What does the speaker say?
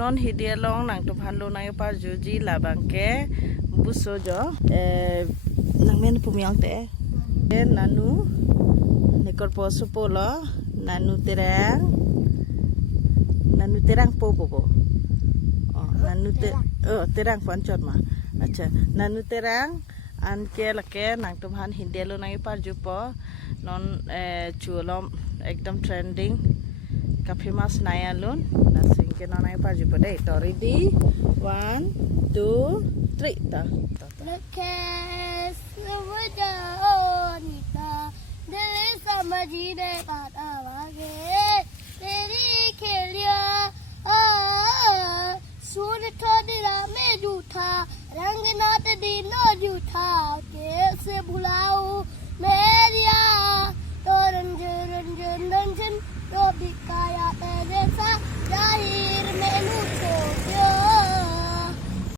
non hidia long nang to phan lo nang par juji labang ke buso jo nang men pumiang te nanu nekor po supolo nanu terang po terang pancot ma acha nanu terang an ke lake nang to phan hidia lo nang par jupo non chulom ekdom trending ka famous naya lun na sing ke non par jupo dei to ready 1 2 3 ta समझी ने काटा वागे तेरी खेलिया सूर ठोडीरा में जूठा रंग नाट दीनो जूठा कैसे भुलाऊं मेरिया तो रंजन तो बिकाया